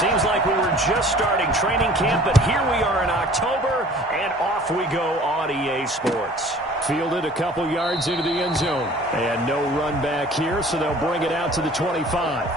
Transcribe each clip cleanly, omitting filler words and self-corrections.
Seems like we were just starting training camp, but here we are in October, and off we go on EA Sports. Fielded a couple yards into the end zone. And no run back here, so they'll bring it out to the 25.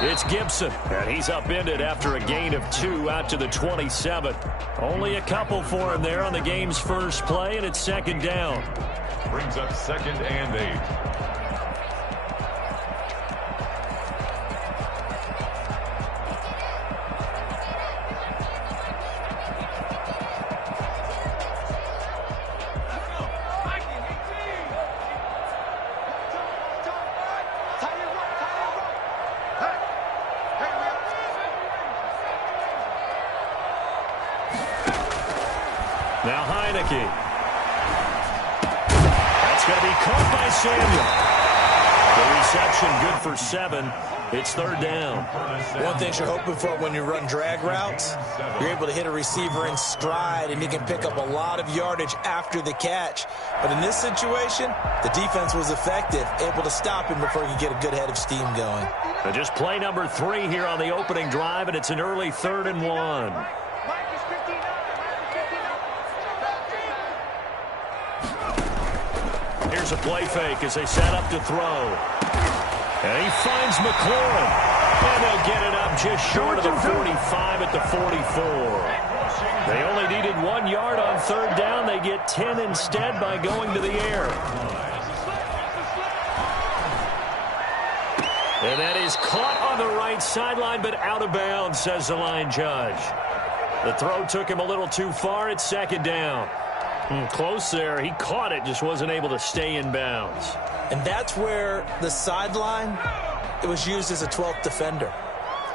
It's Gibson, and he's upended after a gain of 2 out to the 27. Only a couple for him there on the game's first play, and it's second down. Brings up 2nd and 8. Now Heineke. That's going to be caught by Samuel. The reception good for 7. It's third down. One thing you're hoping for when you run drag routes, you're able to hit a receiver in stride, and he can pick up a lot of yardage after the catch. But in this situation, the defense was effective, able to stop him before he could get a good head of steam going. So just play number 3 here on the opening drive, and it's an early 3rd and 1. Here's a play fake as they set up to throw. And he finds McLaurin. And they'll get it up just short of the 45 at the 44. They only needed 1 yard on third down. They get 10 instead by going to the air. And that is caught on the right sideline, but out of bounds, says the line judge. The throw took him a little too far. It's second down. Close there. He caught it, just wasn't able to stay in bounds. And that's where the sideline, it was used as a 12th defender.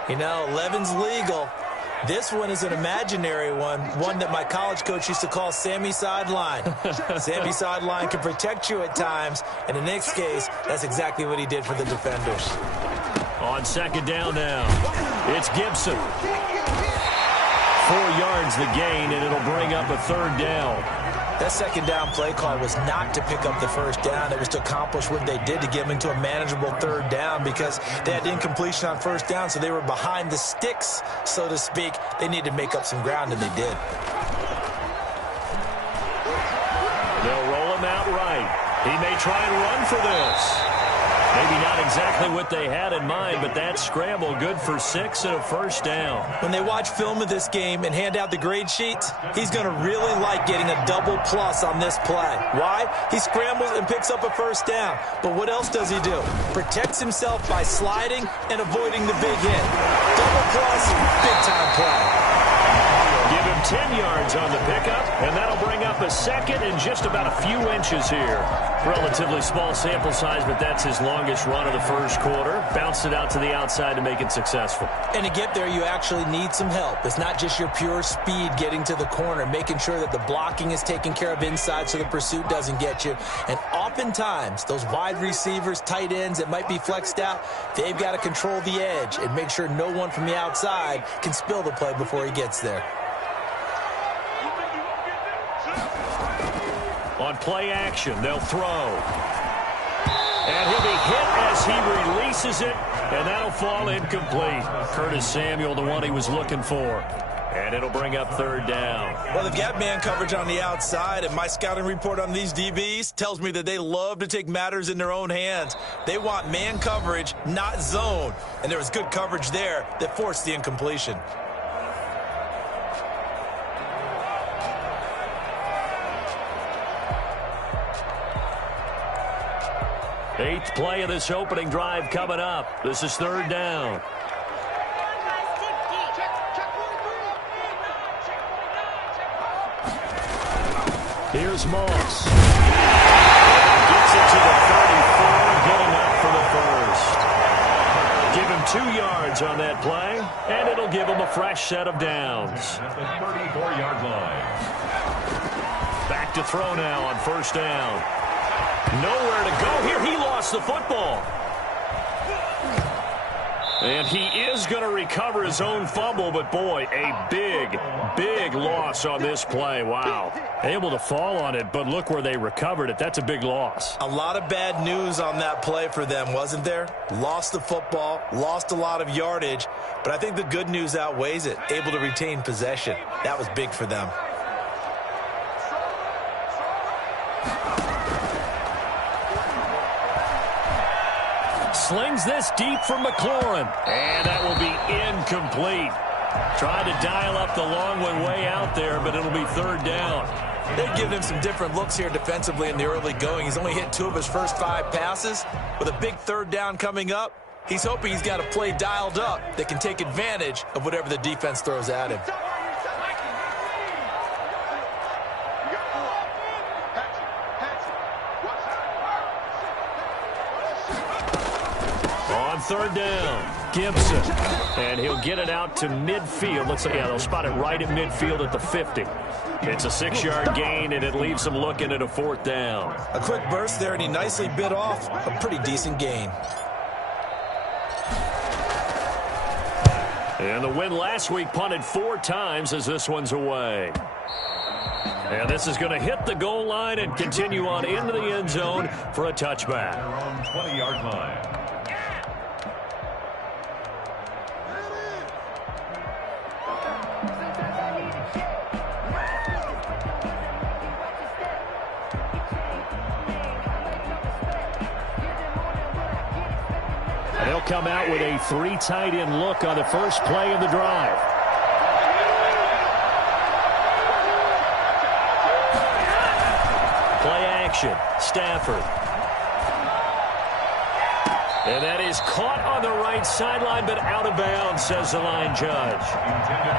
You know, 11's legal. This one is an imaginary one that my college coach used to call Sammy Sideline. Sammy Sideline can protect you at times, and in this case, that's exactly what he did for the defenders. On second down now, it's Gibson. 4 yards the gain, and it'll bring up a third down. That second down play call was not to pick up the first down. It was to accomplish what they did to get them into a manageable third down because they had incompletion on first down, so they were behind the sticks, so to speak. They needed to make up some ground, and they did. They'll roll him out right. He may try and run for this. Maybe not exactly what they had in mind, but that scramble good for 6 and a first down. When they watch film of this game and hand out the grade sheets, he's going to really like getting a double plus on this play. Why? He scrambles and picks up a first down. But what else does he do? Protects himself by sliding and avoiding the big hit. Double plus, big-time play. Give him 10 yards on the pickup, and that'll bring up a second and just about a few inches here. Relatively small sample size, but that's his longest run of the first quarter. Bounced it out to the outside to make it successful. And to get there, you actually need some help. It's not just your pure speed getting to the corner, making sure that the blocking is taken care of inside so the pursuit doesn't get you. And oftentimes, those wide receivers, tight ends that might be flexed out, they've got to control the edge and make sure no one from the outside can spill the play before he gets there. On play action, they'll throw. And he'll be hit as he releases it, and that'll fall incomplete. Curtis Samuel, the one he was looking for. And it'll bring up third down. Well, they've got man coverage on the outside, and my scouting report on these DBs tells me that they love to take matters in their own hands. They want man coverage, not zone. And there was good coverage there that forced the incompletion. Eighth play of this opening drive coming up. This is third down. Here's Moss. Gets it to the 34, good enough. 2 yards on that play, and it'll give him a fresh set of downs. At the 34-yard line. Back to throw now on first down. Nowhere to go here. He lost the football. And he is going to recover his own fumble, but boy, a big, big loss on this play. Wow. Able to fall on it, but look where they recovered it. That's a big loss. A lot of bad news on that play for them, wasn't there? Lost the football, lost a lot of yardage, but I think the good news outweighs it. Able to retain possession. That was big for them. Slings this deep for McLaurin. And that will be incomplete. Trying to dial up the long one way out there, but it'll be third down. They've given him some different looks here defensively in the early going. He's only hit 2 of his first 5 passes. With a big third down coming up, he's hoping he's got a play dialed up that can take advantage of whatever the defense throws at him. On third down, Gibson. And he'll get it out to midfield. Let's say, yeah, they'll spot it right at midfield at the 50. It's a 6-yard gain, and it leaves them looking at a fourth down. A quick burst there, and he nicely bit off a pretty decent gain. And the win last week punted 4 times as this one's away. And this is going to hit the goal line and continue on into the end zone for a touchback. On 20-yard line. They'll come out with a 3 tight end look on the first play of the drive. Play action, Stafford. And that is caught on the right sideline, but out of bounds, says the line judge.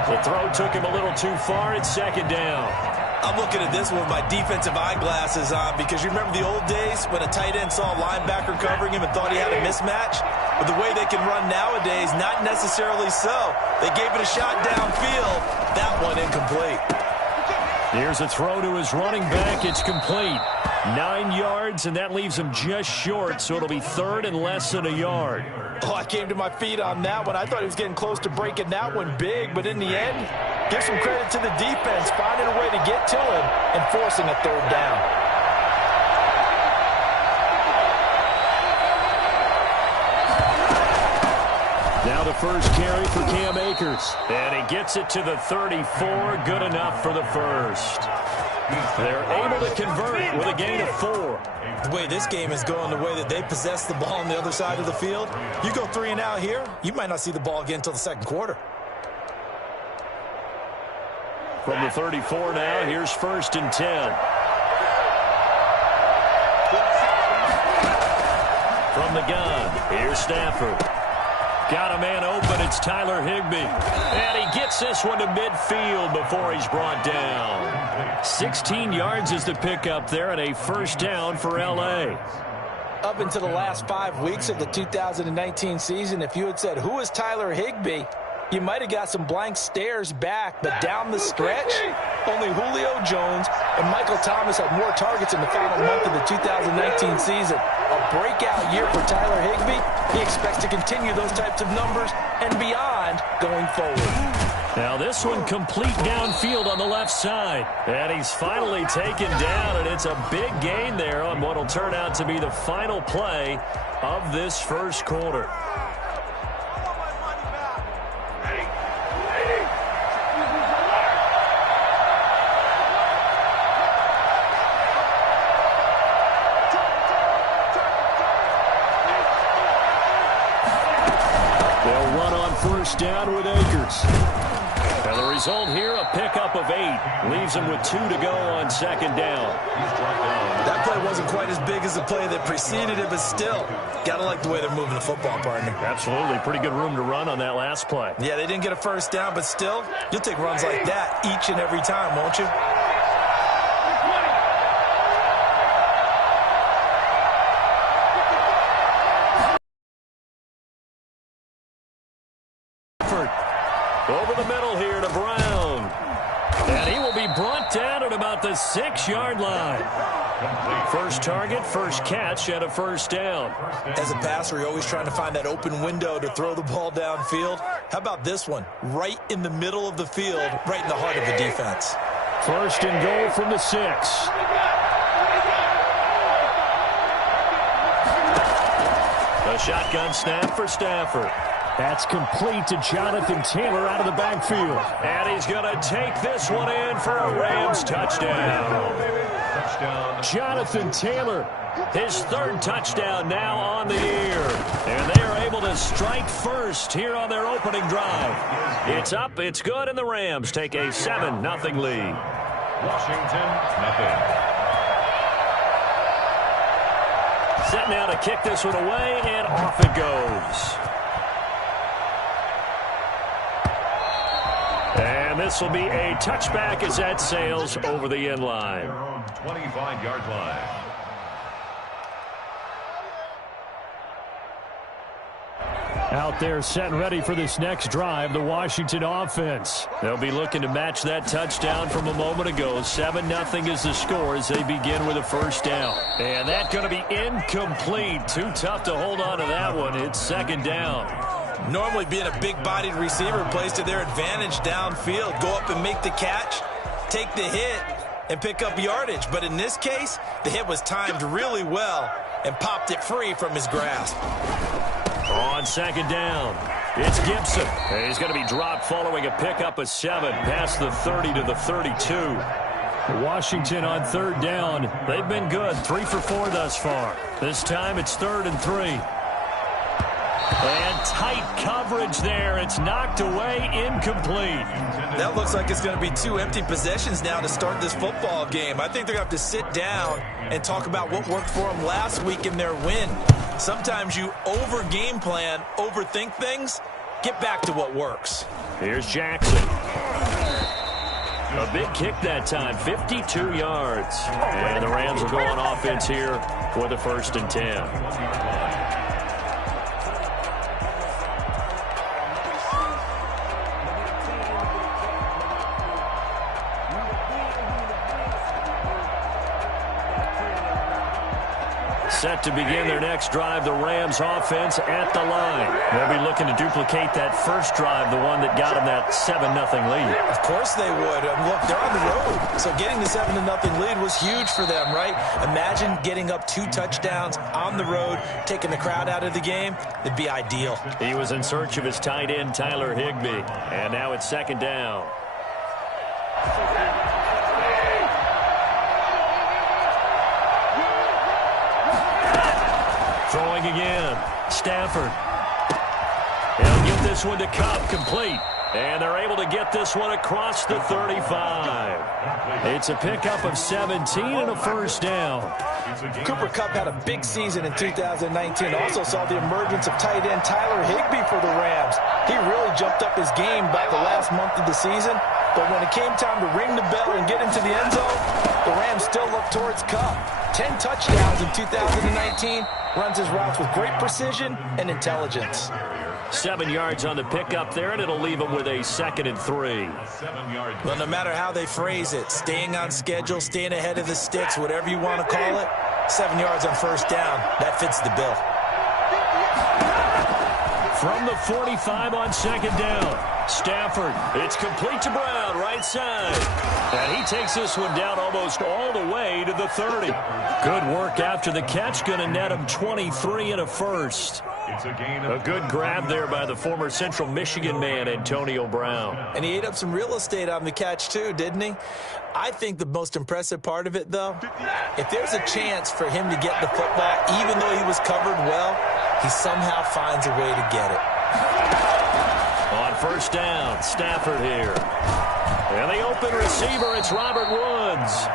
The throw took him a little too far. It's second down. I'm looking at this one with my defensive eyeglasses on because you remember the old days when a tight end saw a linebacker covering him and thought he had a mismatch? But the way they can run nowadays, not necessarily so. They gave it a shot downfield. That one incomplete. Here's a throw to his running back. It's complete. 9 yards, and that leaves him just short, so it'll be third and less than a yard. Oh, I came to my feet on that one. I thought he was getting close to breaking that one big, but in the end, give some credit to the defense, finding a way to get to him and forcing a third down. Now the first carry for Cam Akers. And he gets it to the 34. Good enough for the first. They're able to convert it with a gain of 4. The way this game is going, the way that they possess the ball on the other side of the field, you go 3 and out here, you might not see the ball again until the second quarter. From the 34 now, here's first and 10. From the gun, here's Stafford. Got a man open. It's Tyler Higbee. And he gets this one to midfield before he's brought down. 16 yards is the pickup there and a first down for L.A. Up into the last 5 weeks of the 2019 season, if you had said, who is Tyler Higbee? You might have got some blank stares back, but down the stretch, only Julio Jones and Michael Thomas had more targets in the final month of the 2019 season. A breakout year for Tyler Higbee. He expects to continue those types of numbers and beyond going forward. Now this one complete downfield on the left side. And he's finally taken down, and it's a big gain there on what will turn out to be the final play of this first quarter. First down with Akers. And the result here, a pickup of 8. Leaves him with 2 to go on second down. That play wasn't quite as big as the play that preceded it, but still, got to like the way they're moving the football, partner. Absolutely. Pretty good room to run on that last play. Yeah, they didn't get a first down, but still, you'll take runs like that each and every time, won't you? over the middle here to Brown. And he will be brought down at about the 6-yard line. First target, first catch, and a first down. As a passer, you're always trying to find that open window to throw the ball downfield. How about this one? Right in the middle of the field, right in the heart of the defense. First and goal from the 6. A shotgun snap for Stafford. That's complete to Jonathan Taylor out of the backfield. And he's going to take this one in for a Rams touchdown. Jonathan Taylor, his 3rd touchdown now on the year. And they are able to strike first here on their opening drive. It's up, it's good, and the Rams take a 7-0 lead. Washington, nothing. Set now to kick this one away, and off it goes. And this will be a touchback as that sails over the end line. 25-yard line. Out there set and ready for this next drive, the Washington offense. They'll be looking to match that touchdown from a moment ago. 7-0 is the score as they begin with a first down. And that's going to be incomplete. Too tough to hold on to that one. It's 2nd down. Normally being a big-bodied receiver plays to their advantage downfield. Go up and make the catch, take the hit, and pick up yardage. But in this case, the hit was timed really well and popped it free from his grasp. On 2nd down, it's Gibson. And he's going to be dropped following a pickup of 7 past the 30 to the 32. Washington on 3rd down. They've been good, 3 for 4 thus far. This time it's 3rd and 3. And tight coverage there. It's knocked away, incomplete. That looks like it's going to be 2 empty possessions now to start this football game. I think they're going to have to sit down and talk about what worked for them last week in their win. Sometimes you over-game plan, overthink things. Get back to what works. Here's Jackson. A big kick that time, 52 yards. And the Rams will go on offense here for the 1st and 10. Set to begin their next drive, the Rams offense at the line. They'll be looking to duplicate that first drive, the one that got them that 7-0 lead. Of course they would. Look, they're on the road, so getting the 7-0 lead was huge for them, right? Imagine getting up 2 touchdowns on the road, taking the crowd out of the game. It'd be ideal. He was in search of his tight end, Tyler Higbee, and now it's 2nd down. Throwing again. Stafford. He'll give this one to Cup, complete. And they're able to get this one across the 35. It's a pickup of 17 and a first down. Cooper Kupp had a big season in 2019. Also saw the emergence of tight end Tyler Higbee for the Rams. He really jumped up his game about the last month of the season. But when it came time to ring the bell and get into the end zone, the Rams still looked towards Kupp. 10 touchdowns in 2019. Runs his routes with great precision and intelligence. 7 yards on the pickup there, and it'll leave him with a 2nd and 3. Well, no matter how they phrase it, staying on schedule, staying ahead of the sticks, whatever you want to call it, 7 yards on first down, that fits the bill. From the 45 on 2nd down, Stafford. It's complete to Brown, right side. And he takes this one down almost all the way to the 30. Good work after the catch. Going to net him 23 and a first. A good grab there by the former Central Michigan man, Antonio Brown. And he ate up some real estate on the catch, too, didn't he? I think the most impressive part of it, though, if there's a chance for him to get the football, even though he was covered well, he somehow finds a way to get it. On first down, Stafford here. And the open receiver, it's Robert Woods.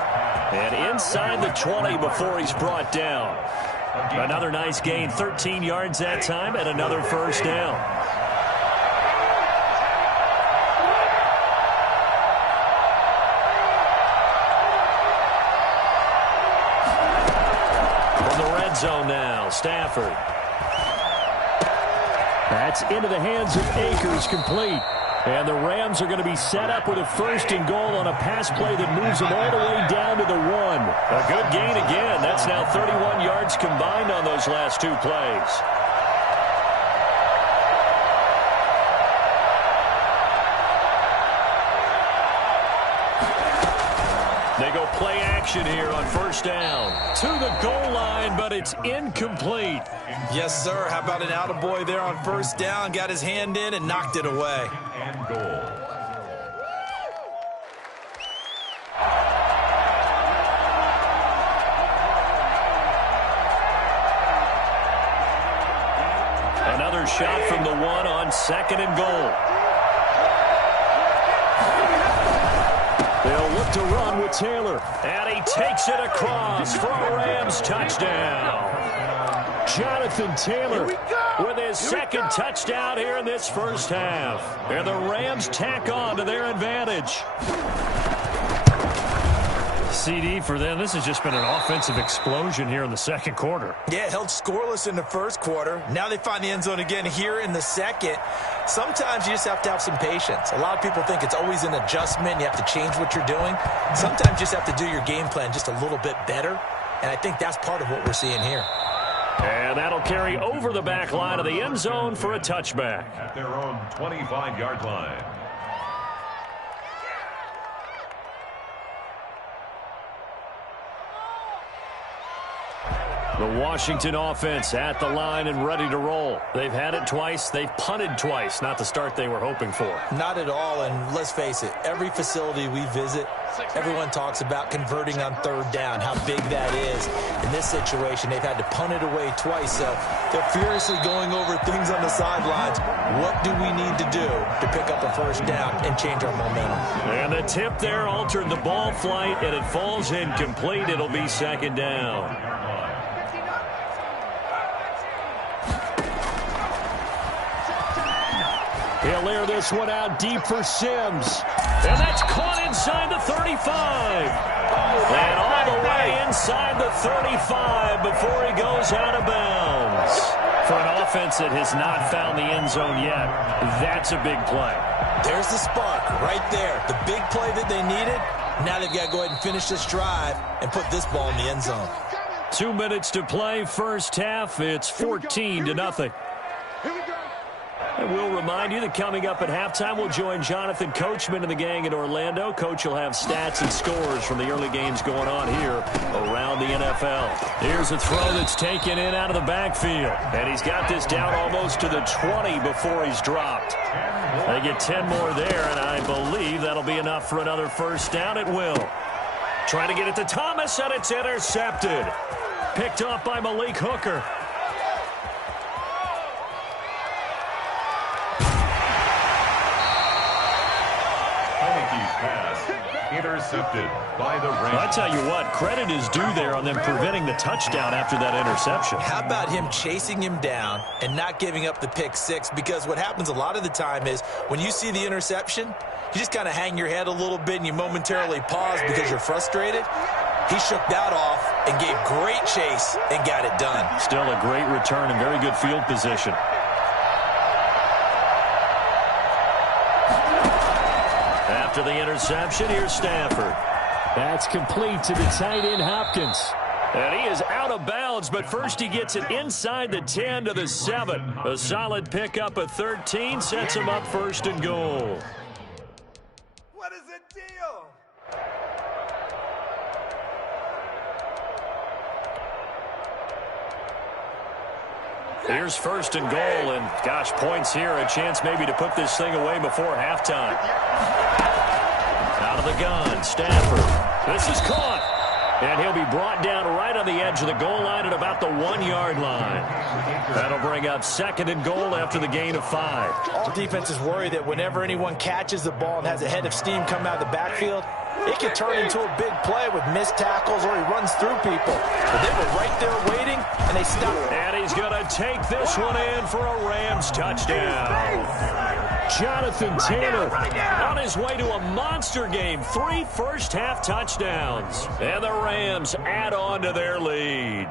And inside the 20 before he's brought down. Another nice gain, 13 yards that time, and another first down. From the red zone now, Stafford. That's into the hands of Akers, complete. And the Rams are going to be set up with a 1st and goal on a pass play that moves them all the way down to the 1. A good gain again. That's now 31 yards combined on those last 2 plays. They go play action here on 1st down. To the goal line, but it's incomplete. Yes, sir. How about an attaboy there on 1st down? Got his hand in and knocked it away. And goal. Another shot from the 1 on 2nd and goal. They'll look to run with Taylor. And he takes it across for a Rams touchdown. Jonathan Taylor with his 2nd touchdown here in this 1st half. And the Rams tack on to their advantage. CD for them. This has just been an offensive explosion here in the 2nd quarter. Yeah, held scoreless in the 1st quarter. Now they find the end zone again here in the 2nd. Sometimes you just have to have some patience. A lot of people think it's always an adjustment. You have to change what you're doing. Sometimes you just have to do your game plan just a little bit better. And I think that's part of what we're seeing here. And that'll carry over the back line of the end zone for a touchback. At their own 25-yard line. The Washington offense at the line and ready to roll. They've had it twice. They've punted twice. Not the start they were hoping for. Not at all, and let's face it, every facility we visit, everyone talks about converting on 3rd down, how big that is. In this situation, they've had to punt it away twice, so they're furiously going over things on the sidelines. What do we need to do to pick up a 1st down and change our momentum? And the tip there altered the ball flight, and it falls incomplete. It'll be 2nd down. He'll air this one out deep for Sims. And that's caught inside the 35. And all the way inside the 35 before he goes out of bounds. For an offense that has not found the end zone yet, that's a big play. There's the spark right there. The big play that they needed. Now they've got to go ahead and finish this drive and put this ball in the end zone. 2 minutes to play, 1st half. It's 14-0. And we'll remind you that coming up at halftime, we'll join Jonathan Coachman and the gang in Orlando. Coach will have stats and scores from the early games going on here around the NFL. Here's a throw that's taken in out of the backfield. And he's got this down almost to the 20 before he's dropped. They get 10 more there, and I believe that'll be enough for another 1st down. It will. Trying to get it to Thomas, and it's intercepted. Picked off by Malik Hooker. Intercepted by the Rams. I tell you what, credit is due there on them preventing the touchdown after that interception. How about him chasing him down and not giving up the pick 6? Because what happens a lot of the time is when you see the interception, you just kind of hang your head a little bit and you momentarily pause because you're frustrated. He shook that off and gave great chase and got it done. Still a great return and very good field position. After the interception, here's Stafford. That's complete to the tight end, Hopkins. And he is out of bounds, but first he gets it inside the 10 to the 7. A solid pickup of 13 sets him up 1st and goal. What is the deal? Here's 1st and goal, and gosh, points here. A chance maybe to put this thing away before halftime. Out of the gun, Stafford. This is caught. And he'll be brought down right on the edge of the goal line at about the 1-yard line. That'll bring up 2nd and goal after the gain of 5. All defenses worry that whenever anyone catches the ball and has a head of steam come out of the backfield, it can turn into a big play with missed tackles or he runs through people. But they were right there waiting, and they stopped. And he's going to take this one in for a Rams touchdown. Jonathan Taylor on his way to a monster game. 3 first-half touchdowns. And the Rams add on to their lead.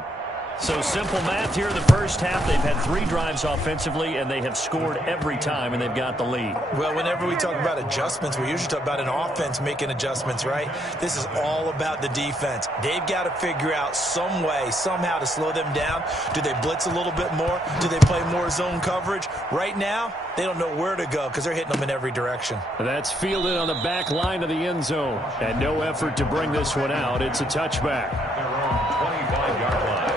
So simple math here in the first half. They've had 3 drives offensively, and they have scored every time, and they've got the lead. Well, whenever we talk about adjustments, we usually talk about an offense making adjustments, right? This is all about the defense. They've got to figure out some way, somehow to slow them down. Do they blitz a little bit more? Do they play more zone coverage? Right now, they don't know where to go because they're hitting them in every direction. That's fielded on the back line of the end zone. And no effort to bring this one out. It's a touchback. Their own 25-yard line.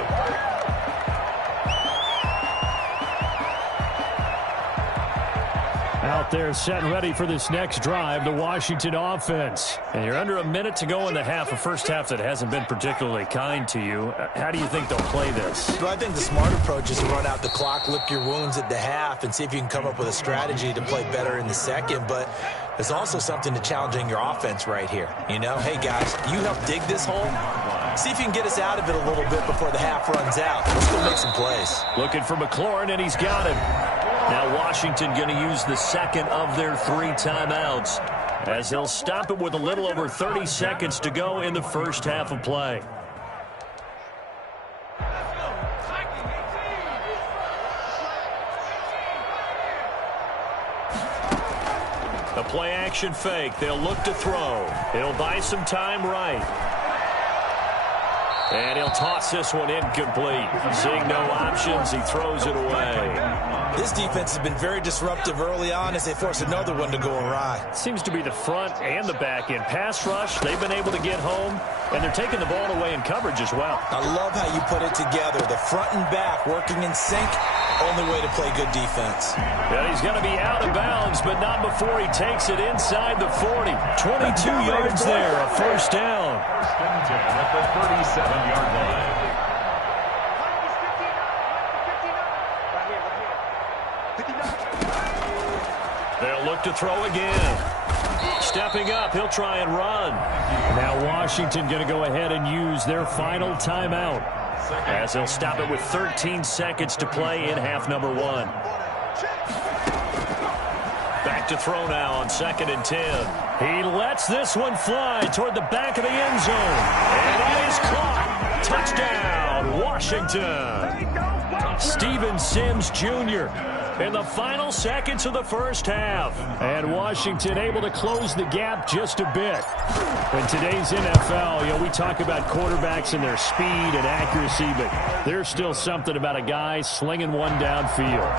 Out there set and ready for this next drive, the Washington offense. And you're under a minute to go in the half, a first half that hasn't been particularly kind to you. How do you think they'll play this? Well, I think the smart approach is to run out the clock, lick your wounds at the half, and see if you can come up with a strategy to play better in the second. But there's also something to challenging your offense right here. You know, hey, guys, you help dig this hole. See if you can get us out of it a little bit before the half runs out. Let's go make some plays. Looking for McLaurin, and he's got him. Now Washington going to use the second of their 3 timeouts as they'll stop it with a little over 30 seconds to go in the first half of play. The play action fake. They'll look to throw. He'll buy some time right. And he'll toss this one incomplete. Seeing no options, he throws it away. This defense has been very disruptive early on as they force another one to go awry. Seems to be the front and the back end. Pass rush, they've been able to get home, and they're taking the ball away in coverage as well. I love how you put it together. The front and back working in sync. Only way to play good defense. And he's going to be out of bounds, but not before he takes it inside the 40. 22 yards there, a first down. First and 10 at the 37-yard line. They'll look to throw again. Stepping up, he'll try and run. Now Washington going to go ahead and use their final timeout as they'll stop it with 13 seconds to play in half number 1. Back to throw now on 2nd and 10. He lets this one fly toward the back of the end zone. And it is caught. Touchdown, Washington. Steven Sims Jr. in the final seconds of the first half. And Washington able to close the gap just a bit. In today's NFL, you know, we talk about quarterbacks and their speed and accuracy, but there's still something about a guy slinging one downfield.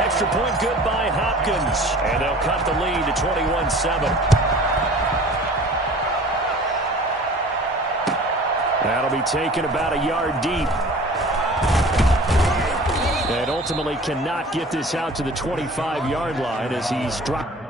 Extra point good by Hopkins. And they'll cut the lead to 21-7. That'll be taken about a yard deep. And ultimately cannot get this out to the 25-yard line as he's dropped.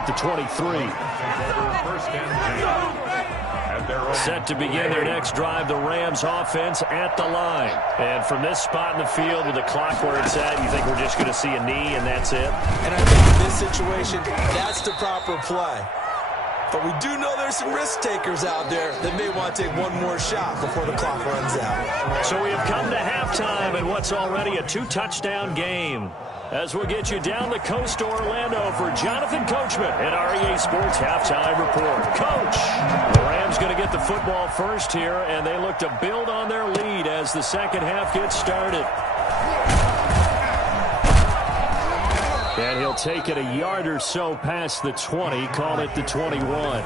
at the 23. First and 10. Set to begin their next drive, the Rams offense at the line. And from this spot in the field with the clock where it's at, you think we're just going to see a knee and that's it? And I think in this situation, that's the proper play. But we do know there's some risk takers out there that may want to take one more shot before the clock runs out. So we have come to halftime in what's already a 2-touchdown game. As we'll get you down the coast to Orlando for Jonathan Coachman at REA Sports Halftime Report. Coach, the Rams going to get the football first here, and they look to build on their lead as the second half gets started. And he'll take it a yard or so past the 20, call it the 21. The Rams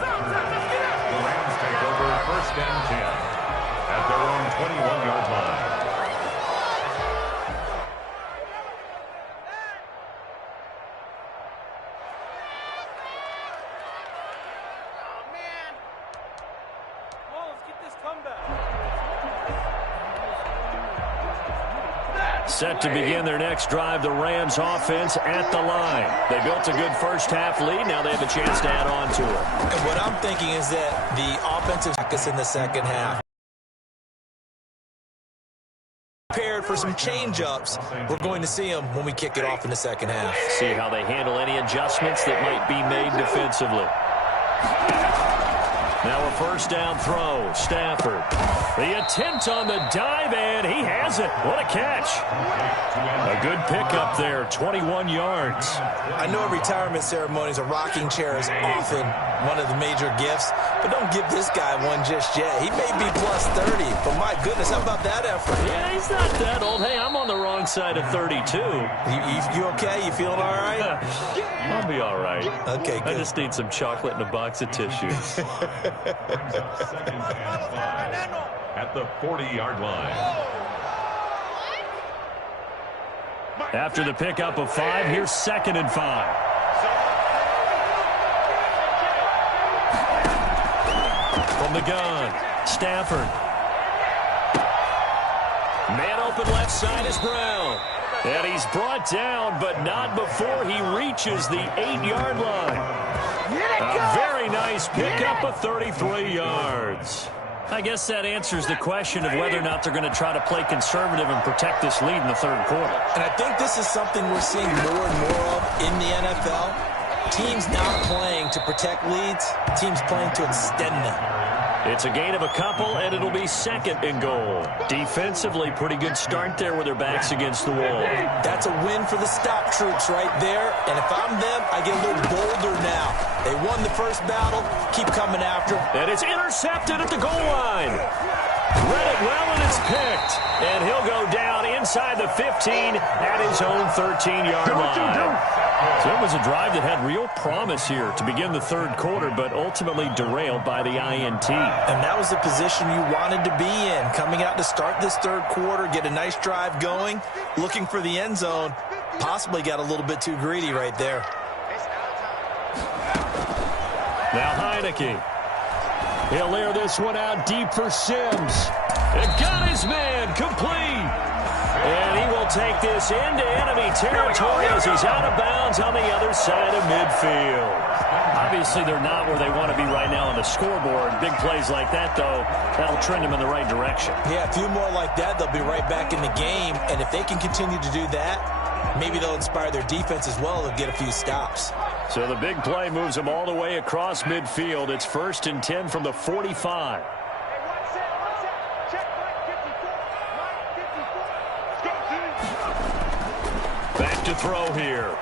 take over first and 10 at their own 21-yard line. Set to begin their next drive, the Rams offense at the line. They built a good first half lead. Now they have a chance to add on to it. And what I'm thinking is that the offensive focus in the second half. Prepared for some change-ups. We're going to see them when we kick it off in the second half. See how they handle any adjustments that might be made defensively. Now a first down throw. Stafford. The attempt on the dive, and he has it. What a catch. A good pickup there, 21 yards. I know retirement ceremonies, a rocking chair is often one of the major gifts, but don't give this guy one just yet. He may be plus 30, but my goodness, how about that effort? Yeah, he's not that old. Hey, I'm on the wrong side of 32. You okay? You feeling all right? I'll be all right. Okay, good. I just need some chocolate and a box of tissues. Second and 5 at the 40-yard line. After the pickup of 5, here's 2nd and 5. From the gun, Stafford. Man open left side is Brown. And he's brought down, but not before he reaches the 8-yard line. A very nice pickup of 33 yards. I guess that answers the question of whether or not they're going to try to play conservative and protect this lead in the third quarter. And I think this is something we're seeing more and more of in the NFL. Teams not playing to protect leads, teams playing to extend them. It's a gain of a couple, and it'll be 2nd and goal. Defensively, pretty good start there with their backs against the wall. That's a win for the stop troops right there. And if I'm them, I get a little bolder now. They won the first battle. Keep coming after them. And it's intercepted at the goal line. Read it well, and it's picked. And he'll go down inside the 15 at his own 13-yard line. So it was a drive that had real promise here to begin the third quarter, but ultimately derailed by the INT. And that was the position you wanted to be in. Coming out to start this third quarter, get a nice drive going, looking for the end zone. Possibly got a little bit too greedy right there. Now Heineke. He'll air this one out deep for Sims. And got his man complete. And he will take this into enemy territory as he's out of bounds on the other side of midfield. Obviously, they're not where they want to be right now on the scoreboard. Big plays like that, though, that'll trend them in the right direction. Yeah, a few more like that, they'll be right back in the game. And if they can continue to do that, maybe they'll inspire their defense as well. They'll get a few stops. So the big play moves them all the way across midfield. It's 1st and 10 from the 45. Back to throw here.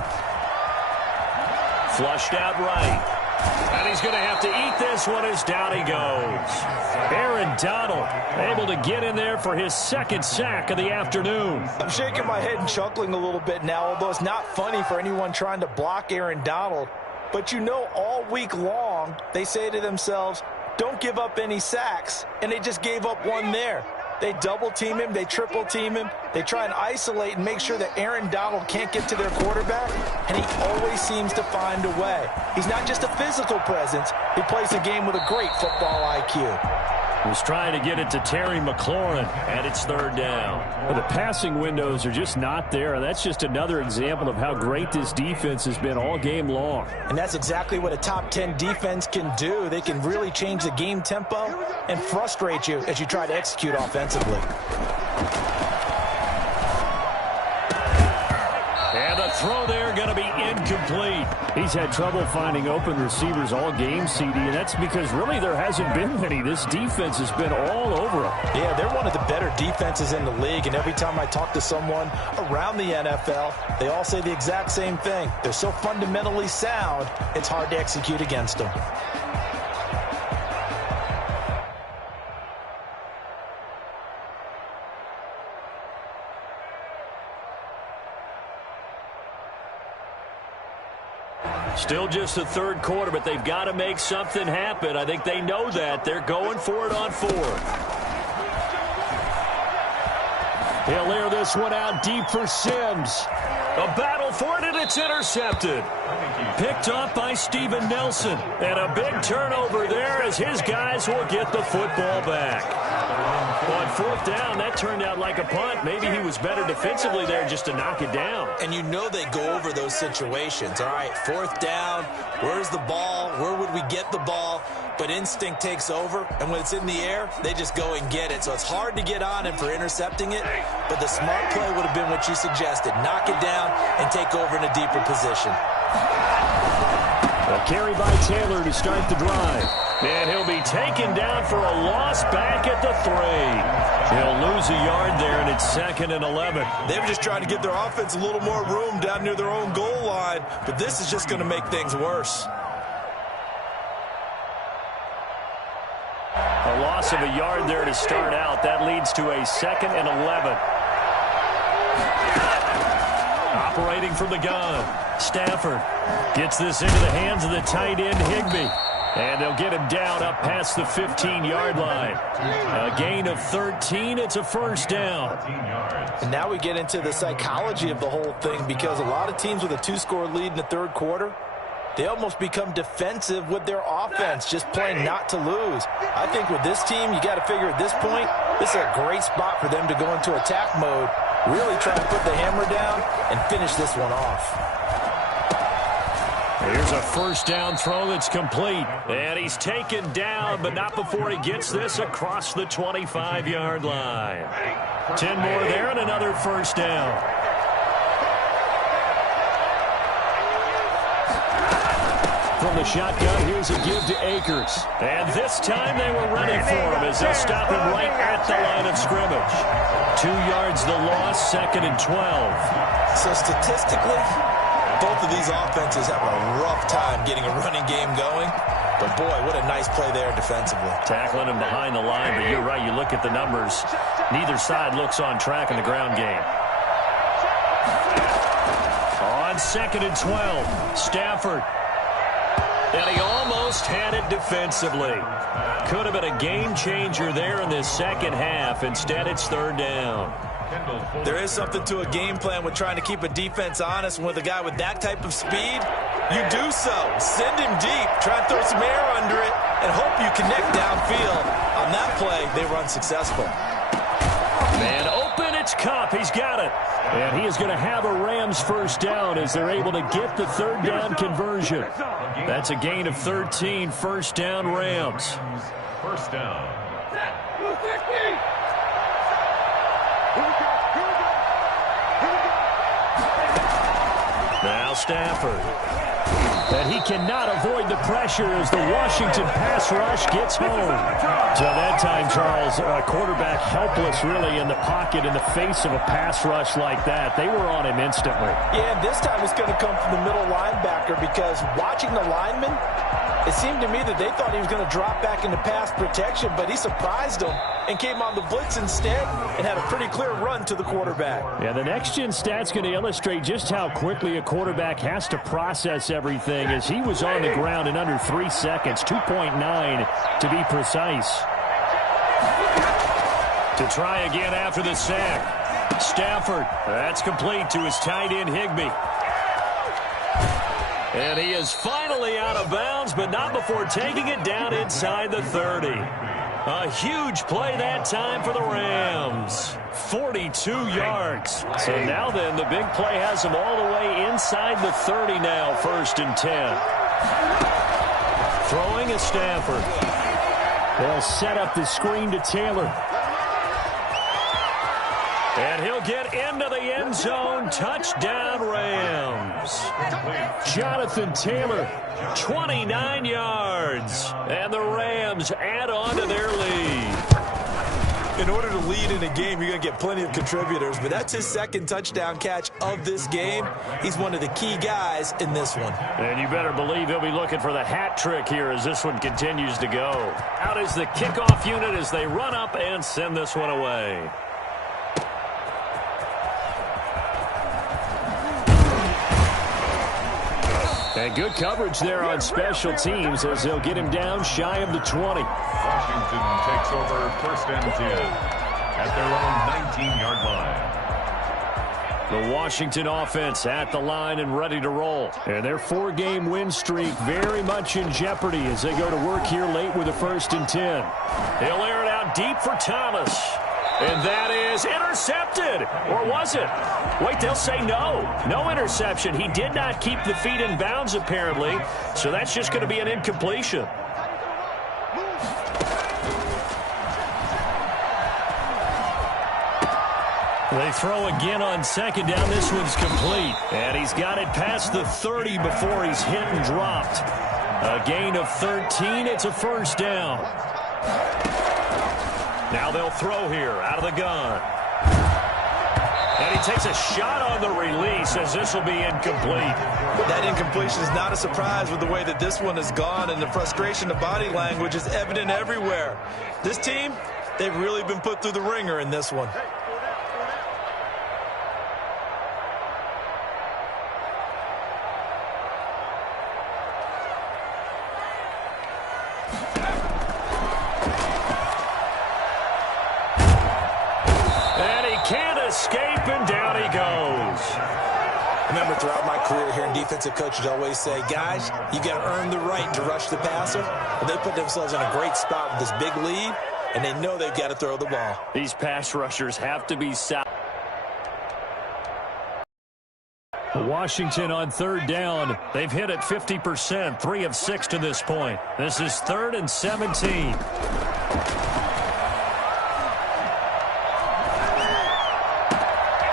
Flushed out right. And he's going to have to eat this one as down he goes. Aaron Donald able to get in there for his 2nd sack of the afternoon. I'm shaking my head and chuckling a little bit now, although it's not funny for anyone trying to block Aaron Donald. But you know, all week long, they say to themselves, don't give up any sacks. And they just gave up one there. They double-team him. They triple-team him. They try and isolate and make sure that Aaron Donald can't get to their quarterback, and he always seems to find a way. He's not just a physical presence. He plays the game with a great football IQ. Was trying to get it to Terry McLaurin, and it's third down. Well, the passing windows are just not there. That's just another example of how great this defense has been all game long. And that's exactly what a top 10 defense can do. They can really change the game tempo and frustrate you as you try to execute offensively. And the throw there going to be incomplete. He's had trouble finding open receivers all game, CD, and that's because really there hasn't been many. This defense has been all over him. Yeah, they're one of the better defenses in the league, and every time I talk to someone around the NFL, they all say the exact same thing. They're so fundamentally sound, it's hard to execute against them. Still just the third quarter, but they've got to make something happen. I think they know that. They're going for it on fourth. He'll air this one out deep for Sims. A battle for it, and it's intercepted. Picked up by Steven Nelson. And a big turnover there as his guys will get the football back. On fourth down, that turned out like a punt. Maybe he was better defensively there just to knock it down. And you know they go over those situations. All right, fourth down, where's the ball? Where would we get the ball? But instinct takes over, and when it's in the air, they just go and get it. So it's hard to get on him for intercepting it, but the smart play would have been what you suggested. Knock it down and take over in a deeper position. A carry by Taylor to start the drive. And he'll be taken down for a loss back at the 3. He'll lose a yard there, and it's 2nd and 11. They were just trying to give their offense a little more room down near their own goal line, but this is just going to make things worse. A loss of a yard there to start out. That leads to a 2nd and 11. Operating from the gun, Stafford gets this into the hands of the tight end Higbee. And they'll get him down up past the 15-yard line. A gain of 13. It's a first down. And now we get into the psychology of the whole thing, because a lot of teams with a 2-score lead in the third quarter, they almost become defensive with their offense, just playing not to lose. I think with this team, you got to figure at this point, this is a great spot for them to go into attack mode, really try to put the hammer down and finish this one off. Here's a first down throw that's complete. And he's taken down, but not before he gets this across the 25-yard line. 10 more there and another first down. From the shotgun, here's a give to Akers. And this time they were ready for him as they'll stop him right at the line of scrimmage. 2 yards the loss, 2nd and 12. So statistically, both of these offenses have a rough time getting a running game going. But, boy, what a nice play there defensively. Tackling him behind the line, but you're right. You look at the numbers. Neither side looks on track in the ground game. On 2nd and 12, Stafford. And he almost had it defensively. Could have been a game changer there in this second half. Instead, it's third down. There is something to a game plan with trying to keep a defense honest. With a guy with that type of speed, you do so. Send him deep. Try and throw some air under it and hope you connect downfield. On that play, they were unsuccessful. Man open, it's Kupp. He's got it. And he is going to have a Rams first down as they're able to get the third down conversion. That's a gain of 13, first down Rams. First down. Now Stafford. And he cannot avoid the pressure as the Washington pass rush gets home. So that time, Charles, quarterback helpless really in the pocket in the face of a pass rush like that. They were on him instantly. Yeah, and this time it's going to come from the middle linebacker, because watching the lineman, it seemed to me that they thought he was going to drop back into pass protection, but he surprised them and came on the blitz instead and had a pretty clear run to the quarterback. Yeah, the next-gen stat's going to illustrate just how quickly a quarterback has to process everything, as he was on the ground in under 3 seconds, 2.9 to be precise. To try again after the sack. Stafford, that's complete to his tight end Higbee. And he is finally out of bounds, but not before taking it down inside the 30. A huge play that time for the Rams. 42 yards. So now then, the big play has them all the way inside the 30 now, 1st and 10. Throwing is Stafford. They'll set up the screen to Taylor. And he'll get into the end zone. Touchdown, Rams. Jonathan Taylor, 29 yards. And the Rams add on to their lead. In order to lead in a game, you're going to get plenty of contributors, but that's his 2nd touchdown catch of this game. He's one of the key guys in this one. And you better believe he'll be looking for the hat trick here as this one continues to go. Out is the kickoff unit as they run up and send this one away. And good coverage there on special teams as they'll get him down shy of the 20. Washington takes over 1st and 10 at their own 19-yard line. The Washington offense at the line and ready to roll. And their 4-game win streak very much in jeopardy as they go to work here late with a 1st and 10. He'll air it out deep for Thomas. And that is intercepted. Or was it? Wait, they'll say no. No interception. He did not keep the feet in bounds, apparently. So that's just going to be an incompletion. They throw again on 2nd down. This one's complete. And he's got it past the 30 before he's hit and dropped. A gain of 13. It's a 1st down. Now they'll throw here out of the gun. And he takes a shot on the release as this will be incomplete. That incompletion is not a surprise with the way that this one has gone, and the frustration of body language is evident everywhere. This team, they've really been put through the ringer in this one. Escape, and down he goes. Remember, throughout my career here in defensive coaches always say, guys, you got to earn the right to rush the passer. Well, they put themselves in a great spot with this big lead, and they know they've got to throw the ball. These pass rushers have to be sound. Washington on 3rd down. They've hit it 50%, 3 of 6 to this point. This is 3rd and 17.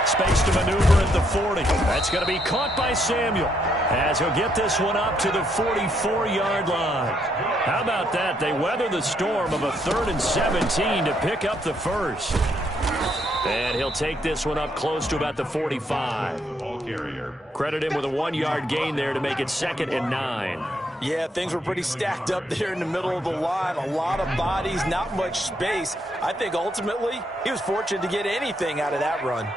Space to maneuver at the 40. That's going to be caught by Samuel as he'll get this one up to the 44-yard line. How about that? They weather the storm of a 3rd and 17 to pick up the 1st. And he'll take this one up close to about the 45. Ball carrier. Credit him with a 1-yard gain there to make it 2nd and 9. Yeah, things were pretty stacked up there in the middle of the line. A lot of bodies, not much space. I think ultimately he was fortunate to get anything out of that run.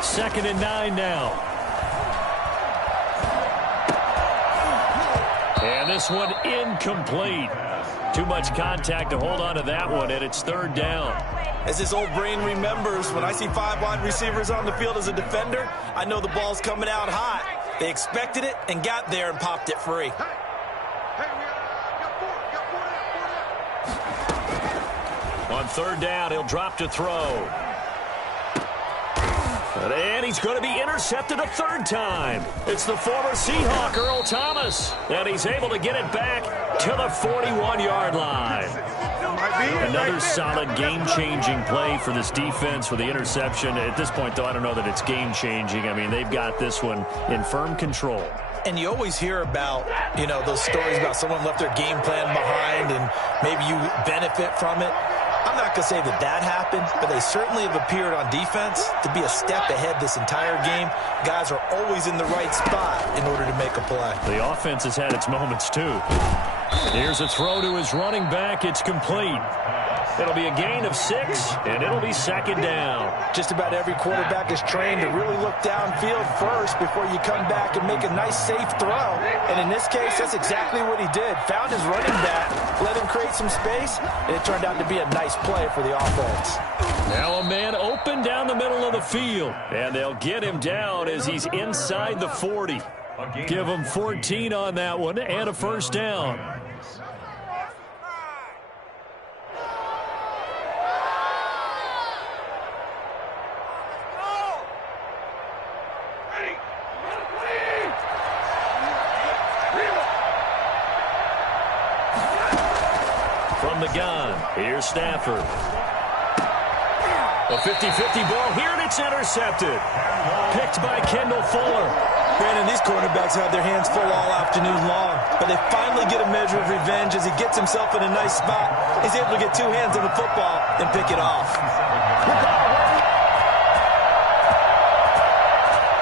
2nd and 9 now. And this one incomplete. Too much contact to hold on to that one, and it's 3rd down. As this old brain remembers, when I see 5 wide receivers on the field as a defender, I know the ball's coming out hot. They expected it and got there and popped it free. On 3rd down, he'll drop to throw. And he's going to be intercepted a 3rd time. It's the former Seahawk, Earl Thomas. And he's able to get it back to the 41-yard line. Another solid game-changing play for this defense with the interception. At this point, though, I don't know that it's game-changing. I mean, they've got this one in firm control. And you always hear about, those stories about someone left their game plan behind and maybe you benefit from it. I'm not going to say that that happened, but they certainly have appeared on defense to be a step ahead this entire game. Guys are always in the right spot in order to make a play. The offense has had its moments, too. Here's a throw to his running back. It's complete. It'll be a gain of 6, and it'll be 2nd down. Just about every quarterback is trained to really look downfield first before you come back and make a nice, safe throw. And in this case, that's exactly what he did. Found his running back, let him create some space, and it turned out to be a nice play for the offense. Now a man open down the middle of the field, and they'll get him down as he's inside the 40. Give him 14 on that one and a 1st down. Here's Stafford. A 50-50 ball here, and it's intercepted. Picked by Kendall Fuller. Brandon, these quarterbacks have their hands full all afternoon long, but they finally get a measure of revenge as he gets himself in a nice spot. He's able to get two hands on the football and pick it off.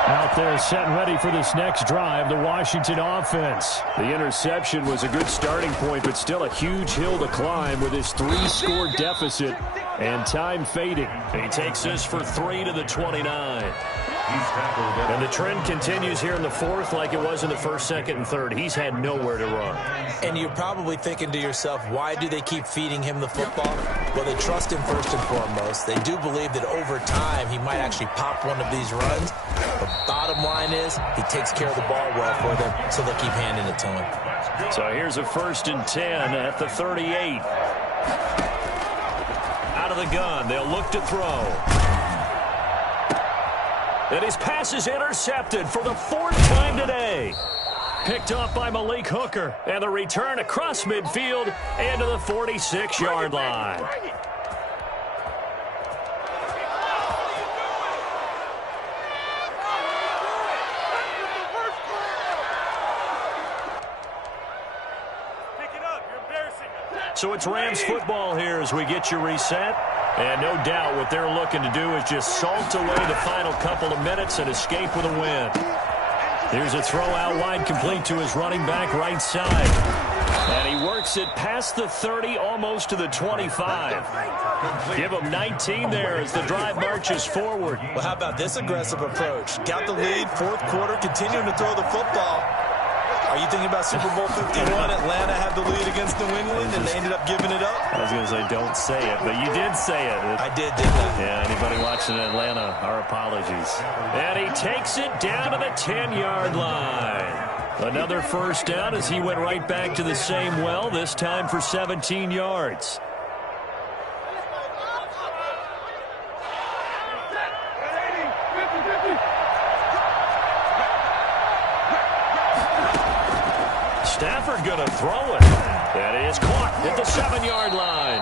Out there set and ready for this next drive, the Washington offense. The interception was a good starting point, but still a huge hill to climb with his 3-score deficit and time fading. He takes this for 3 to the 29. And the trend continues here in the fourth like it was in the first, second, and third. He's had nowhere to run. And you're probably thinking to yourself, why do they keep feeding him the football? Well, they trust him first and foremost. They do believe that over time he might actually pop one of these runs. The bottom line is he takes care of the ball well for them, so they'll keep handing it to him. So here's a 1st and 10 at the 38. Out of the gun, they'll look to throw. And his pass is intercepted for the 4th time today. Picked off by Malik Hooker. And the return across midfield and to the 46-yard line. So it's Rams football here as we get you reset. And no doubt what they're looking to do is just salt away the final couple of minutes and escape with a win. Here's a throw out wide, complete to his running back right side. And he works it past the 30, almost to the 25. Give him 19 there as the drive marches forward. Well, how about this aggressive approach? Got the lead, 4th quarter, continuing to throw the football. Are you thinking about Super Bowl 51? Atlanta had the lead against New England, and they ended up giving it up? I was going to say, don't say it, but you did say it. I didn't I? Yeah, anybody watching Atlanta, our apologies. And he takes it down to the 10-yard line. Another first down as he went right back to the same well, this time for 17 yards. Stafford going to throw it. That is caught at the 7-yard line.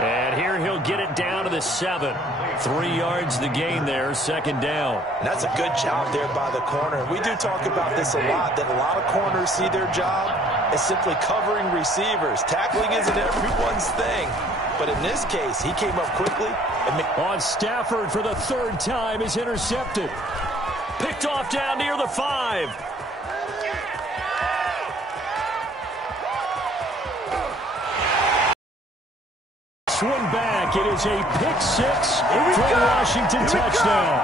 And here he'll get it down to the 7. 3 yards the gain there, 2nd down. And that's a good job there by the corner. We do talk about this a lot, that a lot of corners see their job as simply covering receivers. Tackling isn't everyone's thing. But in this case, he came up quickly. On Stafford for the 3rd time is intercepted. Picked off down near the 5. One back. It is a pick 6 for a Washington touchdown.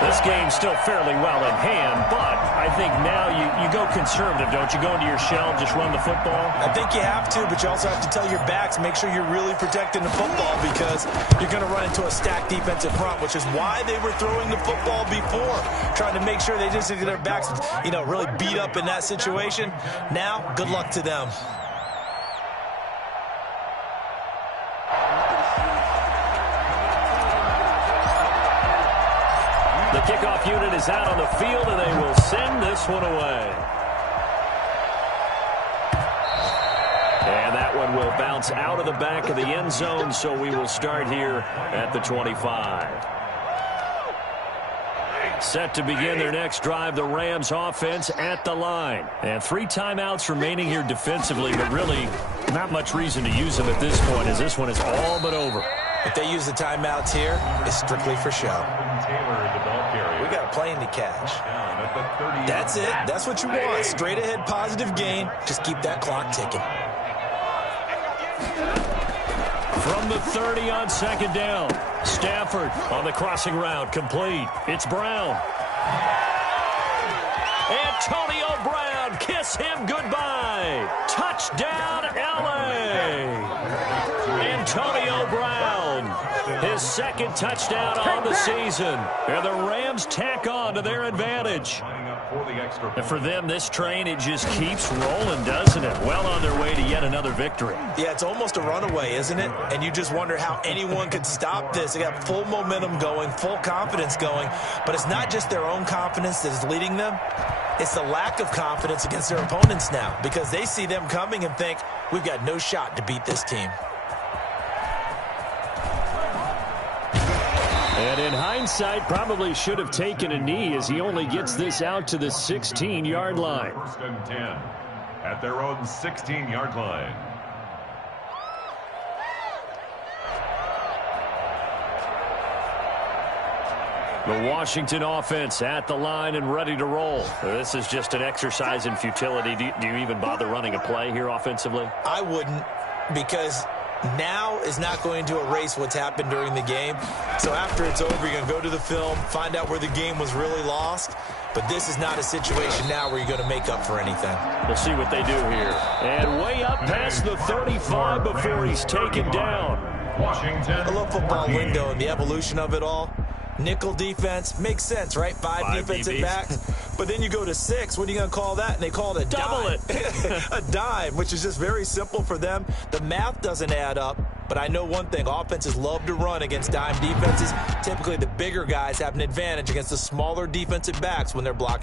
This game's still fairly well in hand, but I think now you go conservative, don't you? Go into your shell, just run the football? I think you have to, but you also have to tell your backs, make sure you're really protecting the football because you're going to run into a stacked defensive front, which is why they were throwing the football before, trying to make sure they just get their backs, really beat up in that situation. Now, good luck to them. The kickoff unit is out on the field, and they will send this one away. And that one will bounce out of the back of the end zone, so we will start here at the 25. Set to begin their next drive, the Rams offense at the line. And 3 timeouts remaining here defensively, but really not much reason to use them at this point, as this one is all but over. If they use the timeouts here, it's strictly for show. We got a plane to catch. That's it. That's what you want. Straight ahead, positive gain. Just keep that clock ticking. From the 30 on 2nd down. Stafford on the crossing route, complete. It's Brown. Antonio Brown, kiss him goodbye. Touchdown, L.A. Antonio Brown, his 2nd touchdown on the season. And the Rams tack on to their advantage. And for them, this train, it just keeps rolling, doesn't it? Well on their way to yet another victory. Yeah, it's almost a runaway, isn't it? And you just wonder how anyone could stop this. They got full momentum going, full confidence going. But it's not just their own confidence that is leading them. It's the lack of confidence against their opponents now because they see them coming and think, we've got no shot to beat this team. And in hindsight, probably should have taken a knee as he only gets this out to the 16-yard line. First and 10 at their own 16-yard line. The Washington offense at the line and ready to roll. This is just an exercise in futility. Do you even bother running a play here offensively? I wouldn't, because now is not going to erase what's happened during the game. So after it's over, you're going to go to the film, find out where the game was really lost. But this is not a situation now where you're going to make up for anything. We'll see what they do here. And way up past the 35 before he's taken down. Washington. I love football lingo and the evolution of it all. Nickel defense makes sense, right? Five defensive backs. But then you go to 6. What are you going to call that? And they call it a double dime. it. A dime, which is just very simple for them. The math doesn't add up. But I know one thing. Offenses love to run against dime defenses. Typically, the bigger guys have an advantage against the smaller defensive backs when they're blocking.